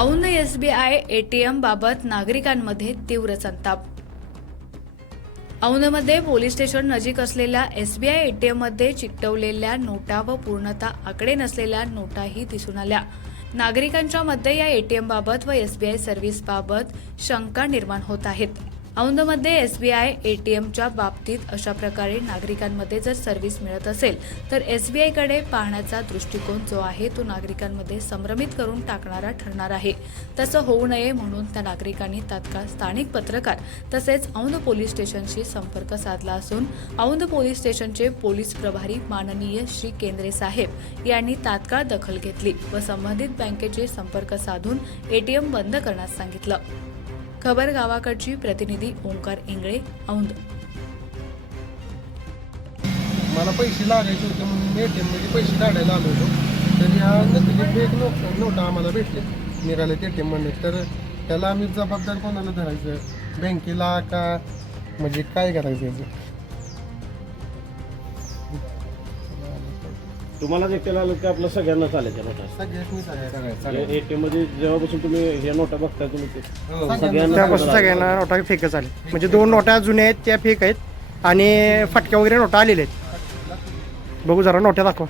Aundh SBI ATM बाबत नागरिकांमध्ये तीव्र संताप. औंधमध्ये पोलीस स्टेशन नजीक असलेल्या एसबीआय एटीएममध्ये चिकटवलेल्या नोटा व पूर्णतः आकडे नसलेल्या नोटाही दिसून आल्या. नागरिकांच्या मध्ये या एटीएम बाबत व एसबीआय सर्व्हिस बाबत शंका निर्माण होत आहेत. औंधमध्ये S B I A T एमच्या बाबतीत अशा प्रकारे नागरिकांमध्ये जर सर्व्हिस मिळत असेल तर एस बी आयकडे पाहण्याचा दृष्टिकोन जो आहे तो नागरिकांमध्ये संभ्रमित करून टाकणारा ठरणार आहे. तसं होऊ नये म्हणून त्या नागरिकांनी तात्काळ स्थानिक पत्रकार तसेच औंध पोलीस स्टेशनशी संपर्क साधला असून औंध पोलीस स्टेशनचे पोलीस प्रभारी माननीय श्री केंद्रे साहेब यांनी तात्काळ दखल घेतली व संबंधित बँकेचे संपर्क साधून एटीएम बंद करण्यास सांगितलं. खबर गावाकडची प्रतिनिधी ओंकार इंगळे औंध. मला पैसे लागायचे होते म्हणून मी एटीएममध्ये पैसे काढायला आलो होतो. तर ह्या नदीचे एक नोट नोटा आम्हाला भेटले. निघाले ते एटीएम म्हणले तर त्याला आम्ही जबाबदार कोणाला धरायचं? बँकेला का? म्हणजे काय करायचं तुम्हाला एकट्याला आलं की आपलं सगळ्यांना चालेल त्या नोटा. सगळ्यांनी सांगायचं एटीएममध्ये जेव्हापासून तुम्ही ह्या नोटा बघताय तुम्ही ते सगळ्यांना त्यापासून सगळ्यांना नोटा फेकच आले. म्हणजे दोन नोटा जुन्या आहेत त्या फेक आहेत आणि फटक्या वगैरे नोटा आलेल्या आहेत. बघू जरा नोट्या दाखवा.